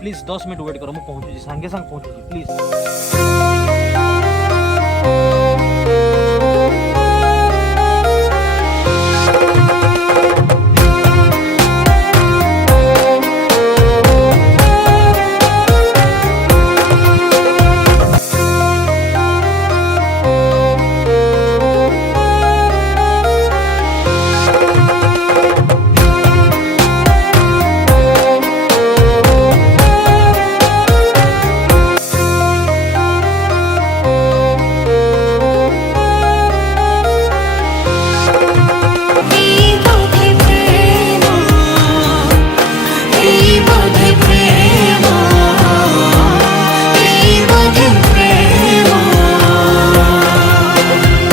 Please 10 minute wait करो, ମୁଁ ପହଞ୍ଚୁଛି, ସାଙ୍ଗେ ସାଙ୍ଗେ ପହଞ୍ଚୁଛି ପ୍ଲିଜ।